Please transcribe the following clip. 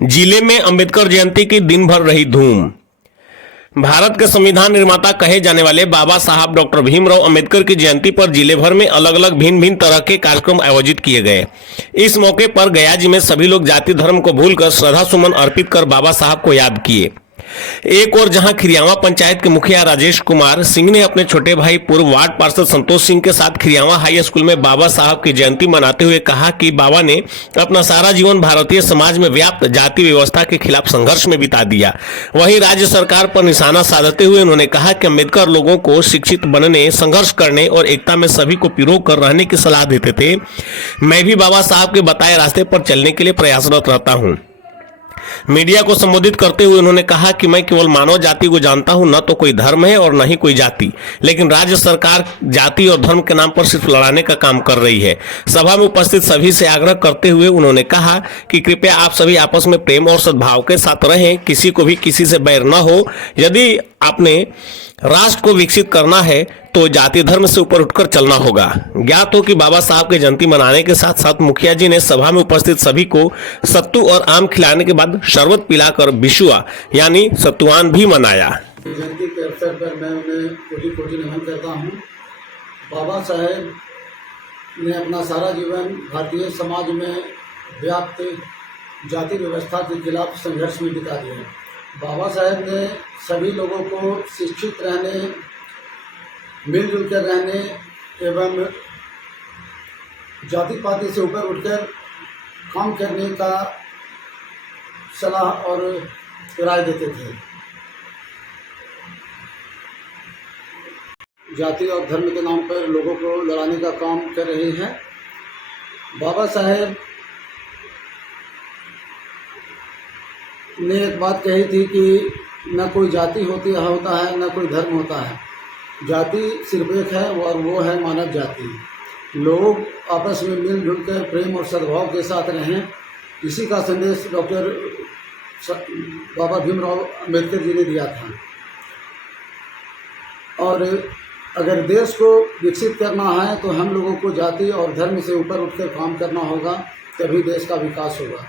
जिले में अंबेडकर जयंती की दिन भर रही धूम। भारत के संविधान निर्माता कहे जाने वाले बाबा साहब डॉक्टर भीमराव अंबेडकर की जयंती पर जिले भर में अलग अलग भिन्न भिन्न तरह के कार्यक्रम आयोजित किए गए। इस मौके पर गया जी में सभी लोग जाति धर्म को भूलकर श्रद्धा सुमन अर्पित कर बाबा साहब को याद किए। एक और जहां खिरियावा पंचायत के मुखिया राजेश कुमार सिंह ने अपने छोटे भाई पूर्व वार्ड पार्षद संतोष सिंह के साथ खिरियावा हाई स्कूल में बाबा साहब की जयंती मनाते हुए कहा कि बाबा ने अपना सारा जीवन भारतीय समाज में व्याप्त जाति व्यवस्था के खिलाफ संघर्ष में बिता दिया। वहीं राज्य सरकार पर निशाना साधते हुए उन्होंने कहा कि अम्बेडकर लोगों को शिक्षित बनने, संघर्ष करने और एकता में सभी को पिरो कर रहने की सलाह देते थे। मैं भी बाबा साहब के बताए रास्ते पर चलने के लिए प्रयासरत रहता हूँ। मीडिया को संबोधित करते हुए उन्होंने कहा कि मैं केवल मानव जाति को जानता हूं, न तो कोई धर्म है और न ही कोई जाति, लेकिन राज्य सरकार जाति और धर्म के नाम पर सिर्फ लड़ाने का काम कर रही है। सभा में उपस्थित सभी से आग्रह करते हुए उन्होंने कहा कि कृपया आप सभी आपस में प्रेम और सद्भाव के साथ रहें, किसी को भी किसी से बैर न हो। यदि आपने राष्ट्र को विकसित करना है तो जाति धर्म से ऊपर उठकर चलना होगा। ज्ञात हो कि बाबा साहब की जयंती मनाने के साथ साथ मुखिया जी ने सभा में उपस्थित सभी को सत्तू और आम खिलाने के बाद शरबत पिलाकर बिशुआ यानी सत्तुआन भी मनाया। जयंती के अवसर पर मैं उन्हें कोटि कोटि नमन करता हूँ। बाबा साहेब ने अपना सारा जीवन भारतीय समाज में व्याप्त जाति व्यवस्था के खिलाफ संघर्ष में बिता दिया। बाबा साहेब ने सभी लोगों को शिक्षित रहने, मिलजुल कर रहने एवं जाति पाति से ऊपर उठकर काम करने का सलाह और राय देते थे। जाति और धर्म के नाम पर लोगों को लड़ाने का काम कर रहे हैं। बाबा साहेब ने एक बात कही थी कि न कोई जाति होता है, न कोई धर्म होता है। जाति सिर्फ एक है और वो है मानव जाति। लोग आपस में मिलजुल कर प्रेम और सद्भाव के साथ रहें, इसी का संदेश डॉक्टर बाबा भीमराव अंबेडकर जी ने दिया था। और अगर देश को विकसित करना है तो हम लोगों को जाति और धर्म से ऊपर उठकर काम करना होगा, तभी देश का विकास होगा।